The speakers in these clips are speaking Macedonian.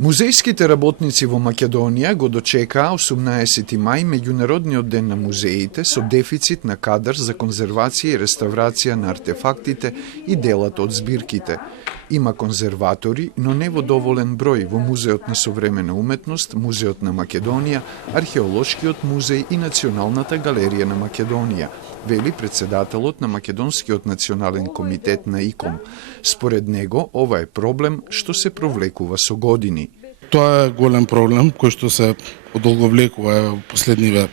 Музејските работници во Македонија го дочекаа 18 мај меѓународниот ден на музеите со дефицит на кадар за конзервација и реставрација на артефактите и делата од збирките. Има конзерватори, но не во доволен број во Музеот на современа уметност, Музеот на Македонија, Археолошкиот музеј и Националната галерија на Македонија, вели председателот на Македонскиот национален комитет на ИКОМ. Според него, ова е проблем што се провлекува со години. Тоа е голем проблем кој што се одолговлекува во последниве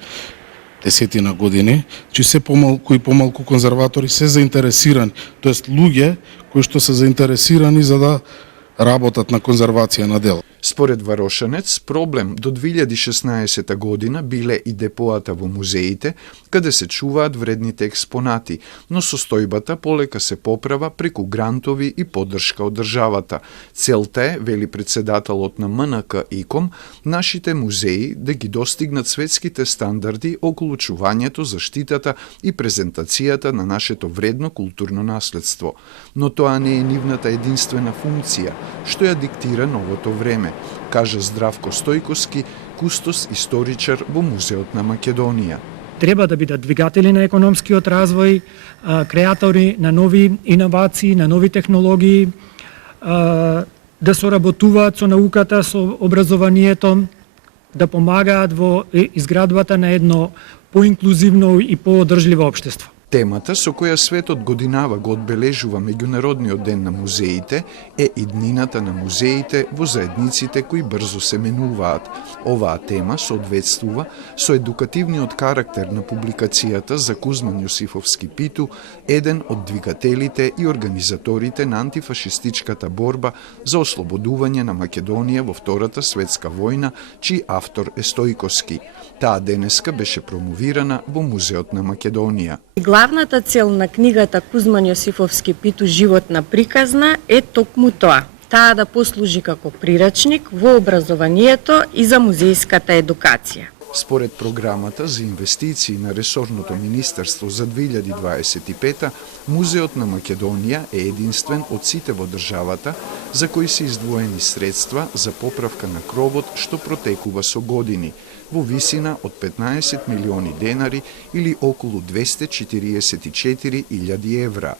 десетина години, че се помалку и помалку конзерватори се заинтересирани, тоест луѓе кои што се заинтересирани за да работат на конзервација на дел. Според Варошанец, проблем до 2016 година биле и депоата во музеите, каде се чуваат вредните експонати, но состојбата полека се поправа преку грантови и поддршка од државата. Целта е, вели председателот на МНК ИКОМ, нашите музеи да ги достигнат светските стандарди околу чувањето, заштитата и презентацијата на нашето вредно културно наследство. Но тоа не е нивната единствена функција, што ја диктира новото време, кажа Здравко Стојковски, кустос историчар во Музеот на Македонија. Треба да бидат двигатели на економскиот развој, креатори на нови иновации, на нови технологии, да соработуваат со науката, со образованието, да помагаат во изградбата на едно поинклузивно и поодржливо општество. Темата со која светот годинава го одбележува Меѓународниот ден на музеите е иднината на музеите во заедниците кои брзо се менуваат. Оваа тема соодветствува со едукативниот карактер на публикацијата за Кузман Јосифовски Питу, еден од двигателите и организаторите на антифашистичката борба за ослободување на Македонија во Втората светска војна, чиј автор е Стојковски. Таа денеска беше промовирана во Музеот на Македонија. Главната цел на книгата Кузман Јосифовски Питу животна приказна е токму тоа. Таа да послужи како прирачник во образованието и за музејската едукација. Според програмата за инвестиции на ресорното министерство за 2025, Музеот на Македонија е единствен од сите во државата за кои се издвоени средства за поправка на кровот што протекува со години, во висина од 15 милиони денари или околу 244.000 евра.